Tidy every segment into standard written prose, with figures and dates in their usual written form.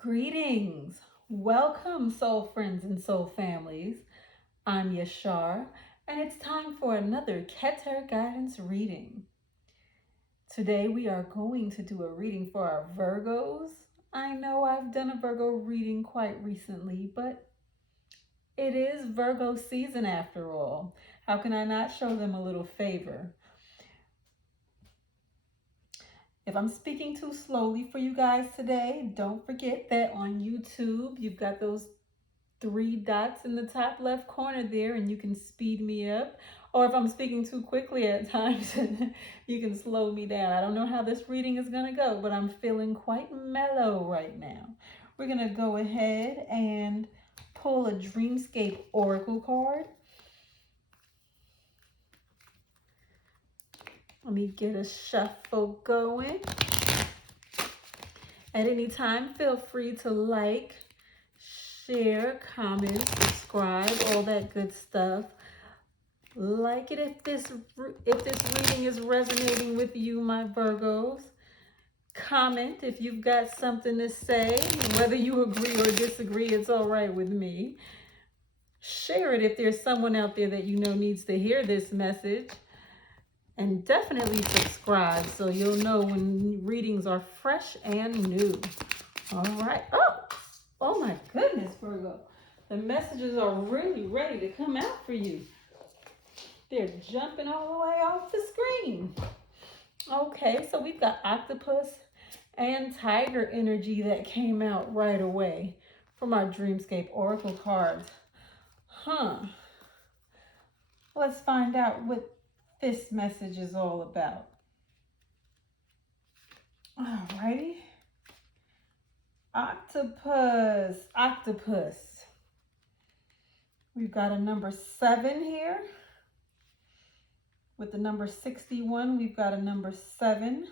Greetings. Welcome, soul friends and soul families. I'm Yshare, and it's time for another Keterguidance reading. Today we are going to do a reading for our Virgos. I know I've done a Virgo reading quite recently, but it is Virgo season after all. How can I not show them a little favor? If I'm speaking too slowly for you guys today, don't forget that on YouTube, you've got those three dots in the top left corner there, and you can speed me up. Or if I'm speaking too quickly at times, you can slow me down. I don't know how this reading is going to go, but I'm feeling quite mellow right now. We're going to go ahead and pull a Dreamscape Oracle card. Let me get a shuffle going. At any time, feel free to like, share, comment, subscribe, all that good stuff. Like it if this reading is resonating with you, my Virgos. Comment if you've got something to say. Whether you agree or disagree, it's all right with me. Share it if there's someone out there that you know needs to hear this message. And definitely subscribe so you'll know when readings are fresh and new. All right. Oh my goodness, Virgo. The messages are really ready to come out for you. They're jumping all the way off the screen. Okay, so we've got octopus and tiger energy that came out right away from our Dreamscape Oracle cards. Let's find out what this message is all about. Alrighty. Octopus. We've got a number 7 here. With the number 61, we've got a number 7.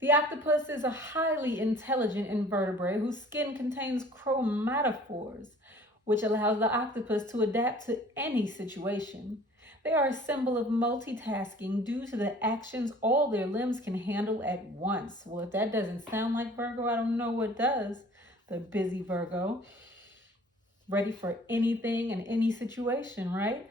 The octopus is a highly intelligent invertebrate whose skin contains chromatophores, which allows the octopus to adapt to any situation. They are a symbol of multitasking due to the actions all their limbs can handle at once. Well, if that doesn't sound like Virgo, I don't know what does. The busy Virgo. Ready for anything and any situation, right?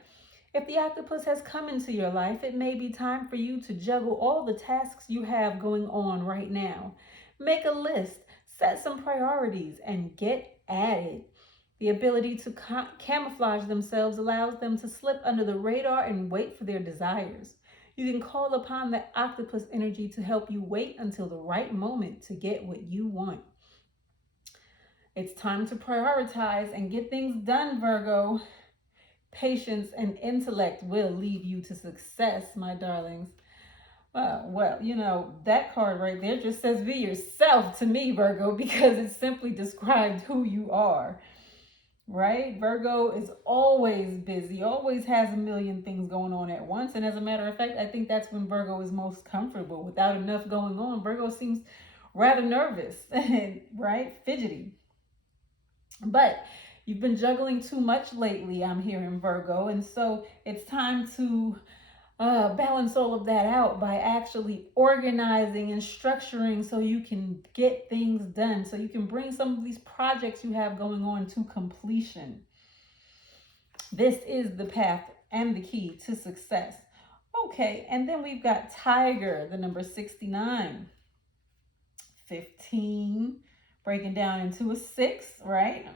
If the octopus has come into your life, it may be time for you to juggle all the tasks you have going on right now. Make a list, set some priorities, and get at it. The ability to camouflage themselves allows them to slip under the radar and wait for their desires. You can call upon the octopus energy to help you wait until the right moment to get what you want. It's time to prioritize and get things done, Virgo. Patience and intellect will lead you to success, my darlings. Well, you know, that card right there just says be yourself to me, Virgo, because it simply describes who you are. Right? Virgo is always busy, always has a million things going on at once. And as a matter of fact, I think that's when Virgo is most comfortable. Without enough going on, Virgo seems rather nervous, right? Fidgety. But you've been juggling too much lately, I'm hearing, Virgo. And so it's time to balance all of that out by actually organizing and structuring so you can get things done, so you can bring some of these projects you have going on to completion. This is the path and the key to success. Okay, and then we've got Tiger, the number 69. 15, breaking down into a 6, right?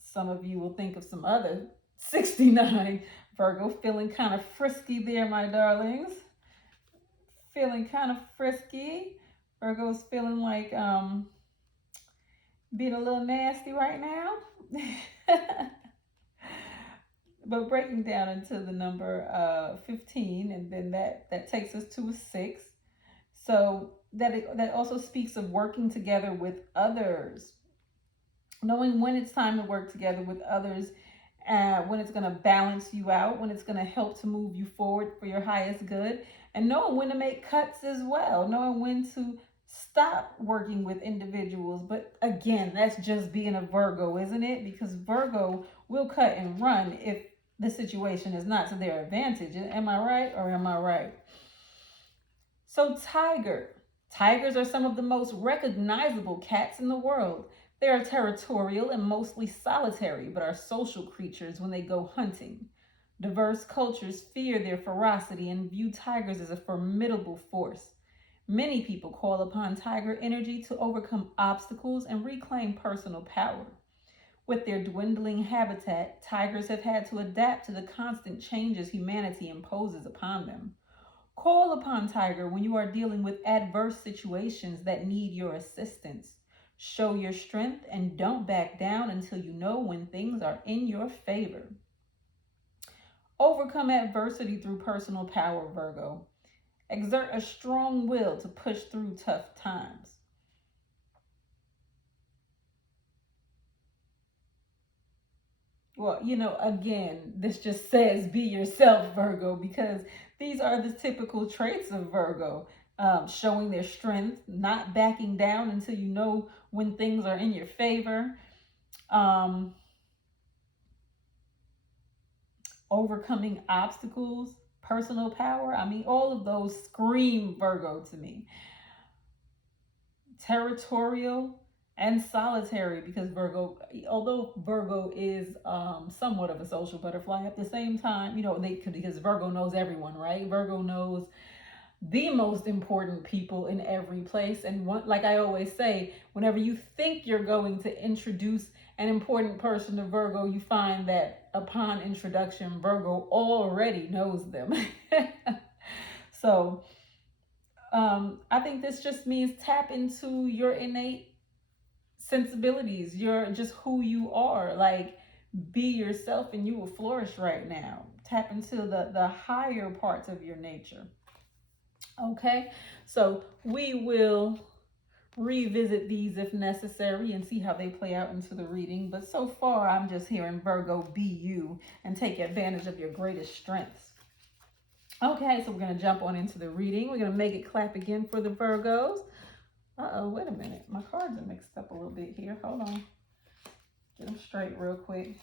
Some of you will think of some other 69. Virgo, feeling kind of frisky there, my darlings. Feeling kind of frisky. Virgo's feeling like being a little nasty right now. But breaking down into the number 15, and then that takes us to a 6. So that also speaks of working together with others. Knowing when it's time to work together with others, when it's going to balance you out, when it's going to help to move you forward for your highest good, and knowing when to make cuts as well, knowing when to stop working with individuals. But again, that's just being a Virgo, isn't it? Because Virgo will cut and run if the situation is not to their advantage. Am I right or am I right? So tigers are some of the most recognizable cats in the world. They are territorial and mostly solitary, but are social creatures when they go hunting. Diverse cultures fear their ferocity and view tigers as a formidable force. Many people call upon tiger energy to overcome obstacles and reclaim personal power. With their dwindling habitat, tigers have had to adapt to the constant changes humanity imposes upon them. Call upon tiger when you are dealing with adverse situations that need your assistance. Show your strength and don't back down until you know when things are in your favor. Overcome adversity through personal power, Virgo. Exert a strong will to push through tough times. Well, again, this just says be yourself, Virgo, because these are the typical traits of Virgo. Showing their strength, not backing down until you know when things are in your favor. Overcoming obstacles, personal power. I mean, all of those scream Virgo to me. Territorial and solitary, because Virgo, although Virgo is somewhat of a social butterfly, at the same time, because Virgo knows everyone, right? Virgo knows the most important people in every place. And like I always say, whenever you think you're going to introduce an important person to Virgo, you find that upon introduction, Virgo already knows them. So I think this just means tap into your innate sensibilities. You're just who you are. Like, be yourself and you will flourish right now. Tap into the higher parts of your nature. Okay, so we will revisit these if necessary and see how they play out into the reading. But so far, I'm just hearing Virgo, be you and take advantage of your greatest strengths. Okay, so we're going to jump on into the reading. We're going to make it clap again for the Virgos. Uh-oh, wait a minute. My cards are mixed up a little bit here. Hold on. Get them straight real quick.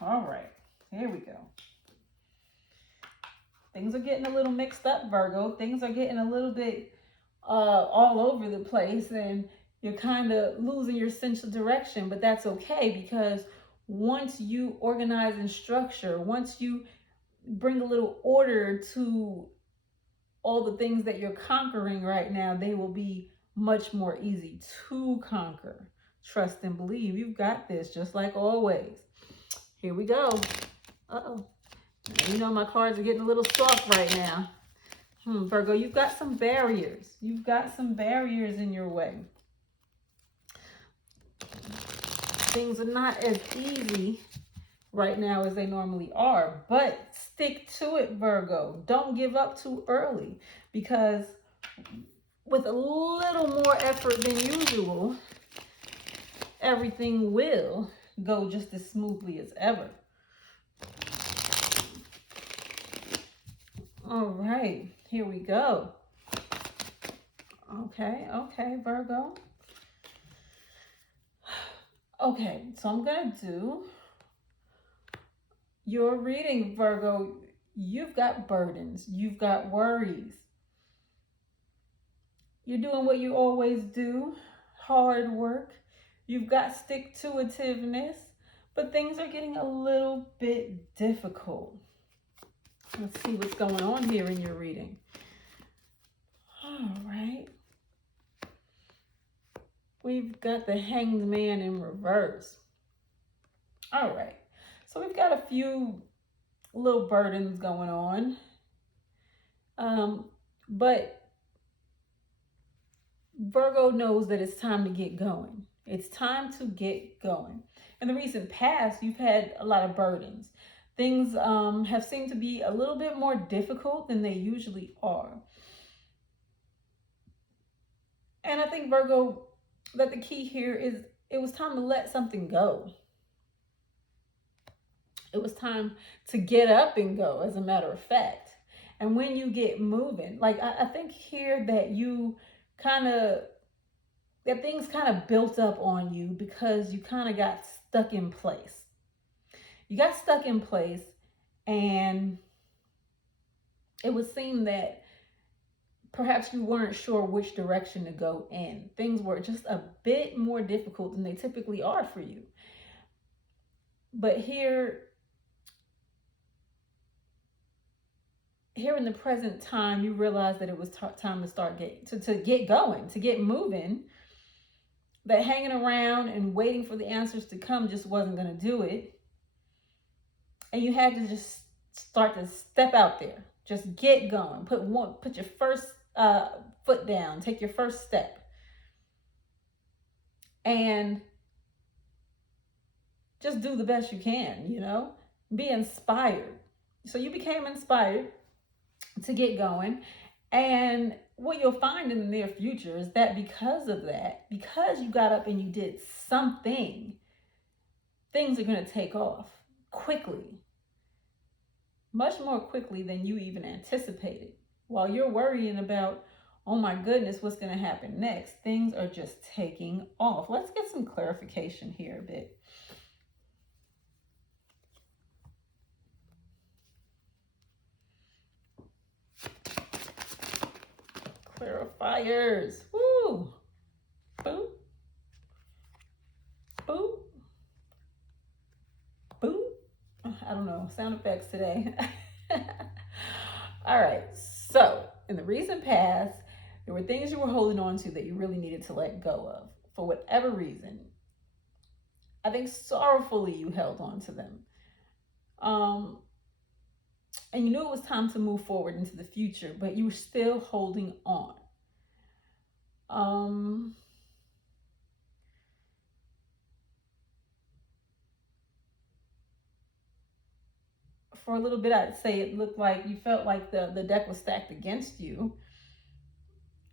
All right, here we go. Things are getting a little mixed up, Virgo. Things are getting a little bit all over the place, and you're kind of losing your sense of direction, but that's okay, because once you organize and structure, once you bring a little order to all the things that you're conquering right now, they will be much more easy to conquer. Trust and believe. You've got this, just like always. Here we go. Uh-oh. My cards are getting a little soft right now. Virgo, you've got some barriers. You've got some barriers in your way. Things are not as easy right now as they normally are, but stick to it, Virgo. Don't give up too early, because with a little more effort than usual, everything will go just as smoothly as ever. All right, here we go. Okay, Virgo. Okay, so I'm going to do your reading, Virgo. You've got burdens. You've got worries. You're doing what you always do, hard work. You've got stick-to-itiveness, but things are getting a little bit difficult. Let's see what's going on here in your reading. All right. We've got the Hanged Man in reverse. All right. So we've got a few little burdens going on. But Virgo knows that it's time to get going. It's time to get going. In the recent past, you've had a lot of burdens. Things have seemed to be a little bit more difficult than they usually are. And I think, Virgo, that the key here is it was time to let something go. It was time to get up and go, as a matter of fact. And when you get moving, like I think here that that things kind of built up on you because you kind of got stuck in place. you got stuck in place, and it would seem that perhaps you weren't sure which direction to go in. Things were just a bit more difficult than they typically are for you. But here in the present time, you realize that it was time to start to get going, to get moving. That hanging around and waiting for the answers to come just wasn't going to do it. And you had to just start to step out there. Just get going. Put your first foot down. Take your first step. And just do the best you can, you know? Be inspired. So you became inspired to get going. And what you'll find in the near future is that because of that, because you got up and you did something, things are going to take off quickly. Much more quickly than you even anticipated. While you're worrying about, oh my goodness, what's going to happen next, things are just taking off. Let's get some clarification here a bit. Clarifiers. Woo! Boom. Boom. Boom. I don't know. Sound effects today. All right. So, in the recent past, there were things you were holding on to that you really needed to let go of for whatever reason. I think sorrowfully you held on to them. And you knew it was time to move forward into the future, but you were still holding on. For a little bit, I'd say it looked like you felt like the deck was stacked against you.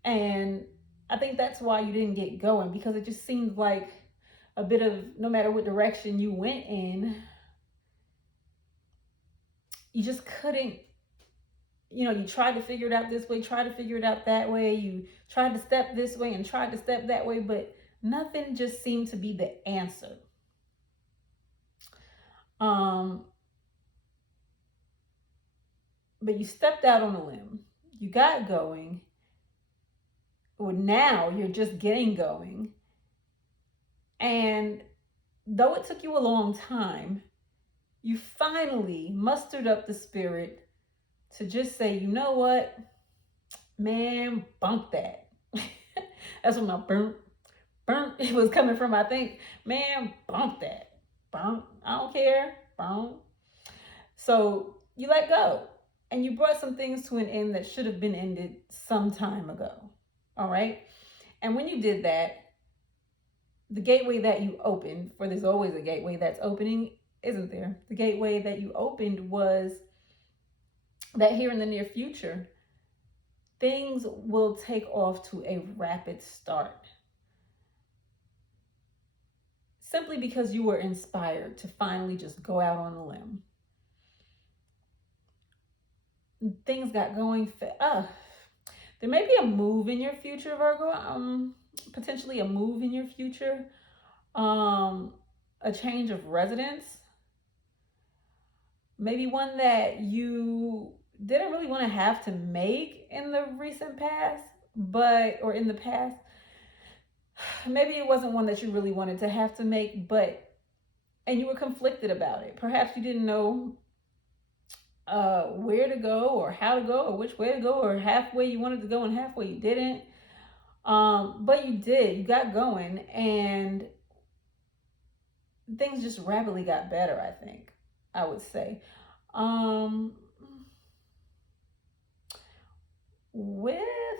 And I think that's why you didn't get going, because it just seemed like a bit of, no matter what direction you went in, you just couldn't, you tried to figure it out this way, tried to figure it out that way. You tried to step this way and tried to step that way, but nothing just seemed to be the answer. But you stepped out on a limb. You got going. Well, now you're just getting going. And though it took you a long time, you finally mustered up the spirit to just say, you know what, man, bump that. That's what my burnt it was coming from, I think. Man, bump that. Bump. I don't care. Bump. So you let go. And you brought some things to an end that should have been ended some time ago. All right? And when you did that, the gateway that you opened, for there's always a gateway that's opening, isn't there? The gateway that you opened was that here in the near future, things will take off to a rapid start. Simply because you were inspired to finally just go out on a limb. Things got going. There may be a move in your future, Virgo. Potentially a move in your future. A change of residence. Maybe one that you didn't really want to have to make in the recent past, or in the past. Maybe it wasn't one that you really wanted to have to make, and you were conflicted about it. Perhaps you didn't know where to go or how to go or which way to go, or halfway you wanted to go and halfway you didn't. But you did. You got going, and things just rapidly got better, I think, I would say. With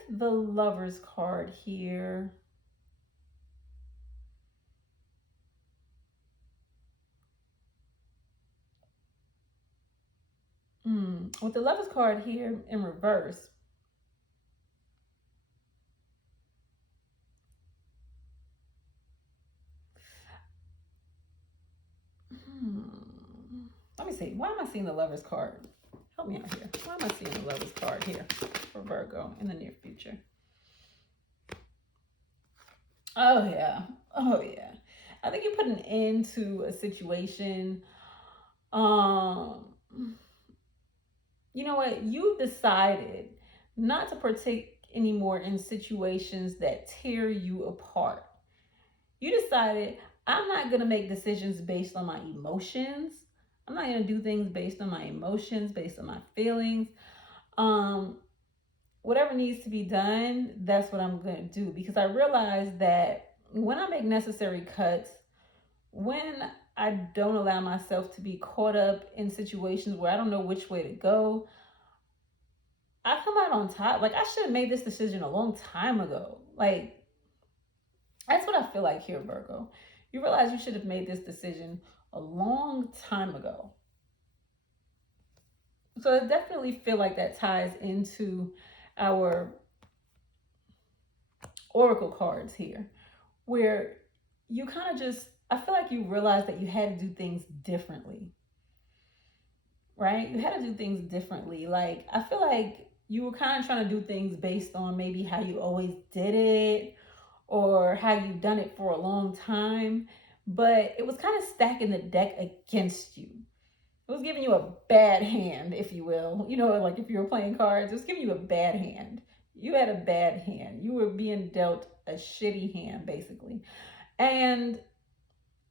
the Lovers card here, with the Lovers card here in reverse, let me see. Why am I seeing the Lovers card? Help me out here. Why am I seeing the Lovers card here for Virgo in the near future? Oh, yeah. I think you put an end to a situation. Um, you know what? You decided not to partake anymore in situations that tear you apart. You decided, I'm not going to make decisions based on my emotions. I'm not going to do things based on my emotions, based on my feelings. Um, Whatever needs to be done, that's what I'm going to do, because I realize that when I make necessary cuts, when I don't allow myself to be caught up in situations where I don't know which way to go, I come out on top. Like, I should have made this decision a long time ago. Like, that's what I feel like here, Virgo. You realize you should have made this decision a long time ago. So I definitely feel like that ties into our oracle cards here, where you kind of just, I feel like you realized that you had to do things differently, right? You had to do things differently. Like, I feel like you were kind of trying to do things based on maybe how you always did it or how you've done it for a long time, but it was kind of stacking the deck against you. It was giving you a bad hand, if you will. You know, like if you were playing cards, it was giving you a bad hand. You had a bad hand. You were being dealt a shitty hand, basically. And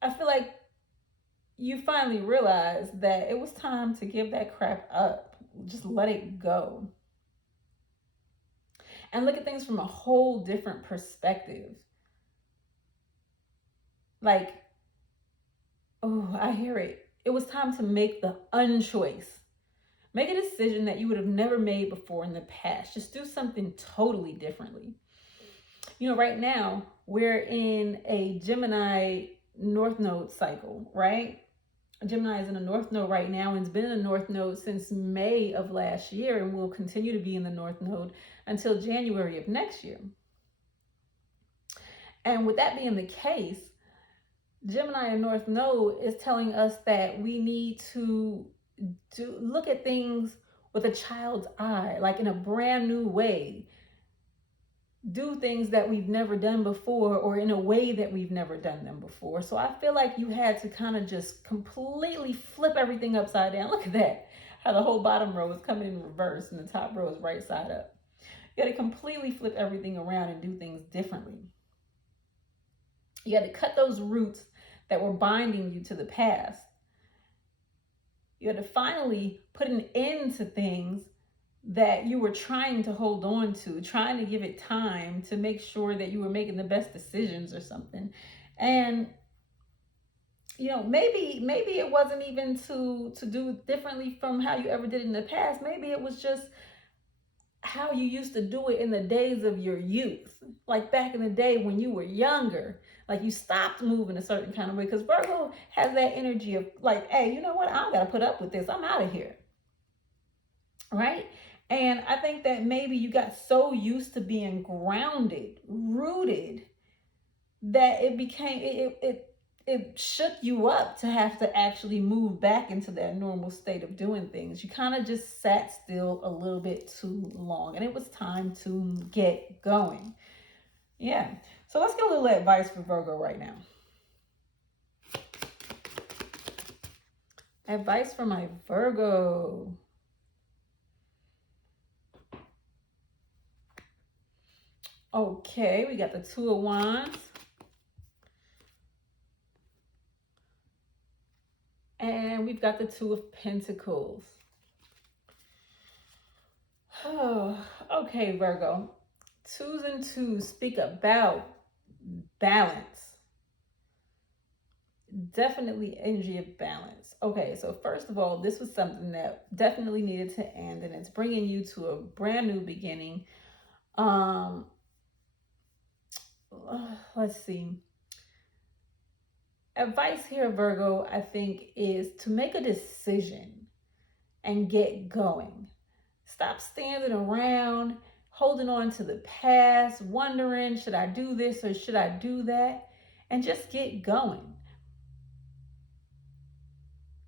I feel like you finally realized that it was time to give that crap up. Just let it go. And look at things from a whole different perspective. Like, oh, I hear it. It was time to make the unchoice. Make a decision that you would have never made before in the past. Just do something totally differently. You know, right now, we're in a Gemini North Node cycle, right? Gemini is in a North Node right now, and it's been in a North Node since May of last year and will continue to be in the North Node until January of next year. And with that being the case, Gemini and North Node is telling us that we need to look at things with a child's eye, like in a brand new way. Do things that we've never done before or in a way that we've never done them before. So I feel like you had to kind of just completely flip everything upside down. Look at that. How the whole bottom row is coming in reverse and the top row is right side up. You had to completely flip everything around and do things differently. You had to cut those roots that were binding you to the past. You had to finally put an end to things that you were trying to hold on to, trying to give it time to make sure that you were making the best decisions or something. And you know, maybe it wasn't even to do differently from how you ever did it in the past. Maybe it was just how you used to do it in the days of your youth, like back in the day when you were younger. Like you stopped moving a certain kind of way, because Virgo has that energy of like, hey, you know what, I don't gotta put up with this, I'm out of here, right? And I think that maybe you got so used to being grounded, rooted, that it became it shook you up to have to actually move back into that normal state of doing things. You kind of just sat still a little bit too long, and it was time to get going. Yeah. So let's get a little advice for Virgo right now. Advice for my Virgo. Okay, we got the Two of Wands. And we've got the Two of Pentacles. Oh, okay, Virgo. Twos and twos speak about balance. Definitely energy of balance. Okay, so first of all, this was something that definitely needed to end, and it's bringing you to a brand new beginning. Let's see. Advice here, Virgo, I think, is to make a decision and get going. Stop standing around, holding on to the past, wondering, should I do this or should I do that? And just get going.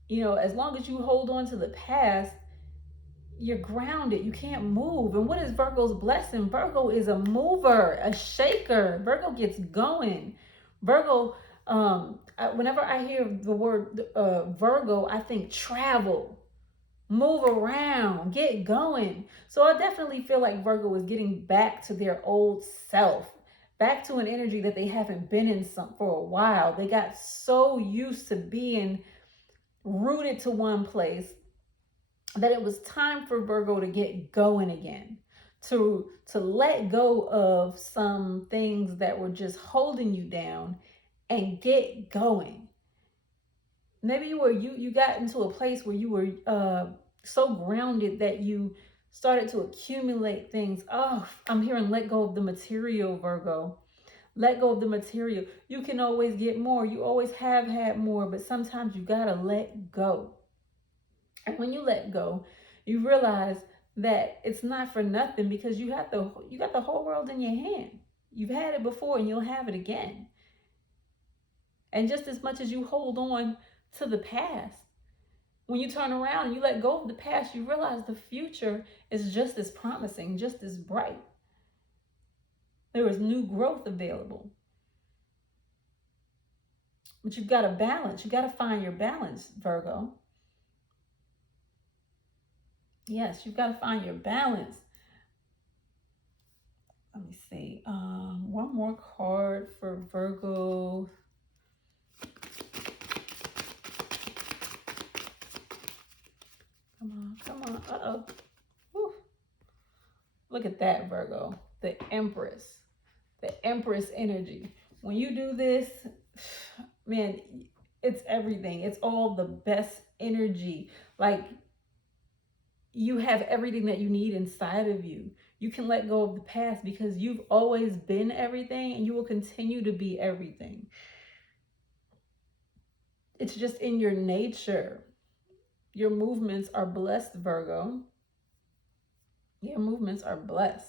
You know, as long as you hold on to the past, you're grounded. You can't move. And what is Virgo's blessing? Virgo is a mover, a shaker. Virgo gets going. Virgo Whenever I hear the word Virgo, I think travel, move around, get going. So I definitely feel like Virgo is getting back to their old self, back to an energy that they haven't been in for a while. They got so used to being rooted to one place that it was time for Virgo to get going again. To let go of some things that were just holding you down and get going. Maybe you got into a place where you were so grounded that you started to accumulate things. Oh, I'm hearing let go of the material, Virgo. Let go of the material. You can always get more. You always have had more, but sometimes you gotta let go. And when you let go, you realize that it's not for nothing, because you got the whole world in your hand. You've had it before and you'll have it again. And just as much as you hold on to the past, when you turn around and you let go of the past, you realize the future is just as promising, just as bright. There is new growth available. But you've got to balance. You've got to find your balance, Virgo. Yes, you've got to find your balance. Let me see. One more card for Virgo. Come on. Uh-oh. Whew. Look at that, Virgo. The Empress. The Empress energy. When you do this, man, it's everything. It's all the best energy. Like, you have everything that you need inside of you. You can let go of the past because you've always been everything and you will continue to be everything. It's just in your nature. Your movements are blessed, Virgo. Your movements are blessed.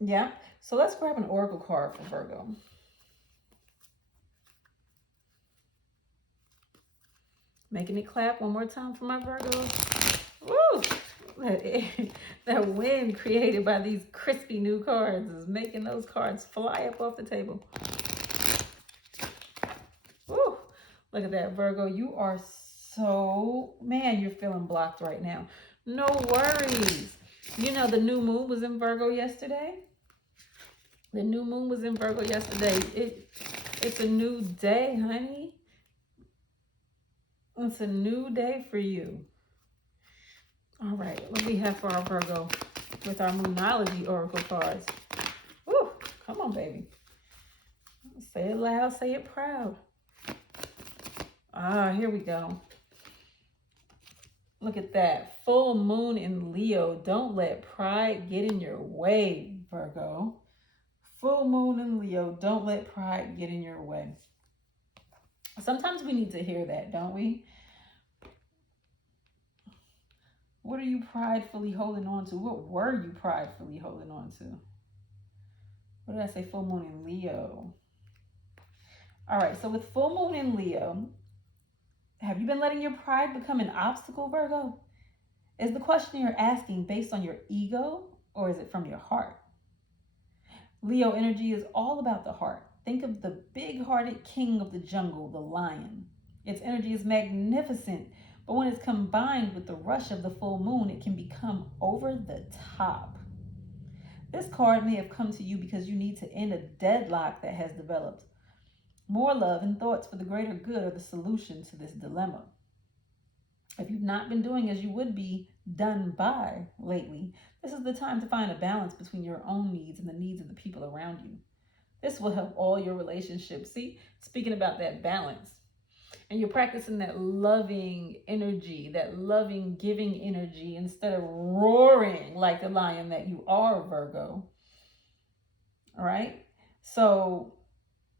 Yeah. So let's grab an oracle card for Virgo. Making it clap one more time for my Virgos. Woo! That wind created by these crispy new cards is making those cards fly up off the table. Woo! Look at that, Virgo. You are so, man, you're feeling blocked right now. No worries. You know, the new moon was in Virgo yesterday. The new moon was in Virgo yesterday. It's a new day, honey. It's a new day for you. All right, what do we have for our Virgo with our Moonology Oracle cards? Woo, come on, baby. Say it loud, say it proud. Ah, here we go. Look at that. Full moon in Leo. Don't let pride get in your way, Virgo. Full moon in Leo. Don't let pride get in your way. Sometimes we need to hear that, don't we? What are you pridefully holding on to? What were you pridefully holding on to? What did I say? Full moon in Leo. All right, so with full moon in Leo, have you been letting your pride become an obstacle, Virgo? Is the question you're asking based on your ego, or is it from your heart? Leo energy is all about the heart. Think of the big-hearted king of the jungle, the lion. Its energy is magnificent, but when it's combined with the rush of the full moon, it can become over the top. This card may have come to you because you need to end a deadlock that has developed. More love and thoughts for the greater good are the solution to this dilemma. If you've not been doing as you would be done by lately, this is the time to find a balance between your own needs and the needs of the people around you. This will help all your relationships. See, speaking about that balance, and you're practicing that loving energy, that loving giving energy, instead of roaring like the lion that you are, Virgo. All right? So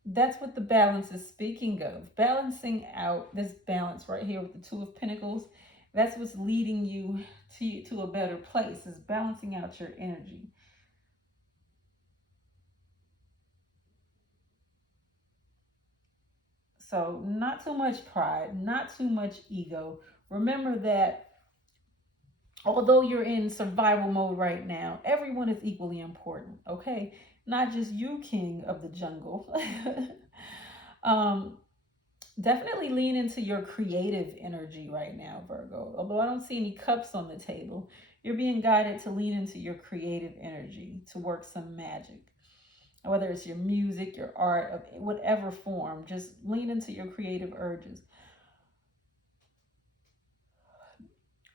that's what the balance is speaking of. Balancing out this balance right here with the Two of Pentacles. That's what's leading you to a better place, is balancing out your energy. So not too much pride, not too much ego. Remember that although you're in survival mode right now, everyone is equally important, okay? Not just you, king of the jungle. Um, Definitely lean into your creative energy right now, Virgo. Although I don't see any cups on the table, you're being guided to lean into your creative energy to work some magic. Whether it's your music, your art, of whatever form, just lean into your creative urges.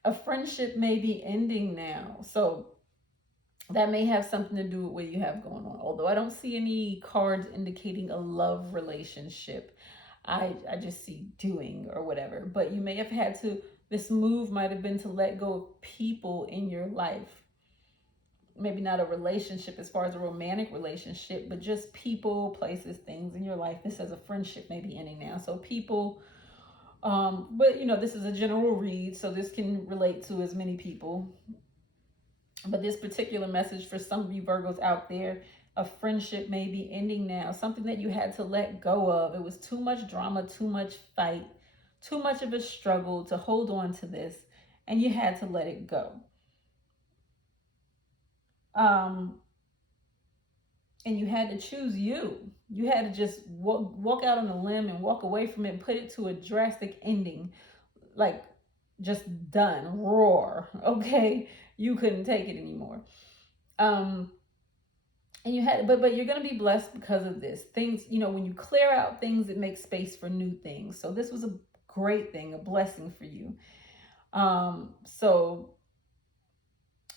A friendship may be ending now. So that may have something to do with what you have going on. Although I don't see any cards indicating a love relationship. I just see doing or whatever. But you may have had to, this move might have been to let go of people in your life. Maybe not a relationship as far as a romantic relationship, but just people, places, things in your life. This says a friendship may be ending now. So people, but this is a general read, so this can relate to as many people. But this particular message for some of you Virgos out there, a friendship may be ending now. Something that you had to let go of. It was too much drama, too much fight, too much of a struggle to hold on to this, and you had to let it go. And you had to choose you. You had to just walk out on a limb and walk away from it and put it to a drastic ending. Like, just done. Roar. Okay? You couldn't take it anymore. And you had, but you're going to be blessed because of this. Things, when you clear out things, it makes space for new things. So this was a great thing, a blessing for you. So,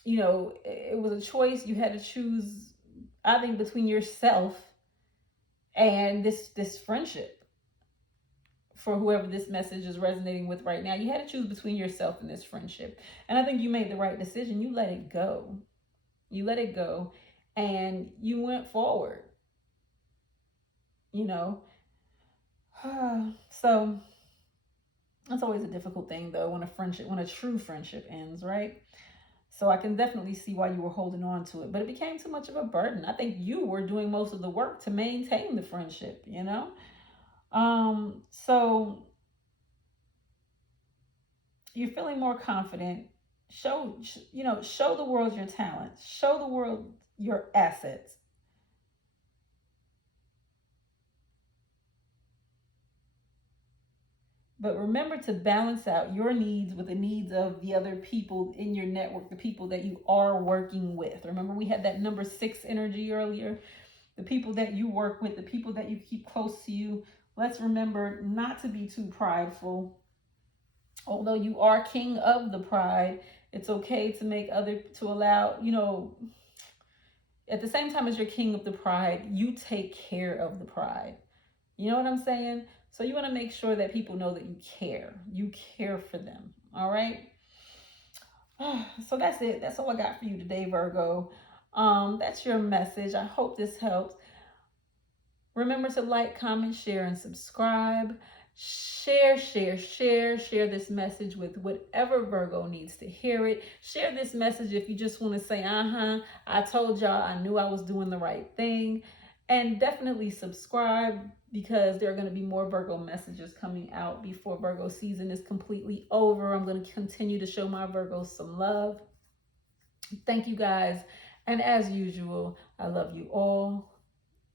it was a choice. You had to choose, I think, between yourself and this friendship. For whoever this message is resonating with right now, you had to choose between yourself and this friendship. And I think you made the right decision. You let it go. You let it go and you went forward. So that's always a difficult thing though, when a true friendship ends, right? So I can definitely see why you were holding on to it, but it became too much of a burden. I think you were doing most of the work to maintain the friendship, So you're feeling more confident. Show the world your talents. Show the world your assets. But remember to balance out your needs with the needs of the other people in your network, the people that you are working with. Remember, we had that number 6 energy earlier. The people that you work with, the people that you keep close to you. Let's remember not to be too prideful. Although you are king of the pride, it's okay to allow, at the same time as you're king of the pride, you take care of the pride. You know what I'm saying? So you want to make sure that people know that you care. You care for them. All right. So that's it. That's all I got for you today, Virgo. That's your message. I hope this helps. Remember to like, comment, share, and subscribe. Share this message with whatever Virgo needs to hear it. Share this message if you just want to say, I told y'all, I knew I was doing the right thing. And definitely subscribe, because there are going to be more Virgo messages coming out before Virgo season is completely over. I'm going to continue to show my Virgos some love. Thank you guys. And as usual, I love you all.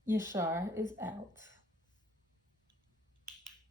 Yshare is out.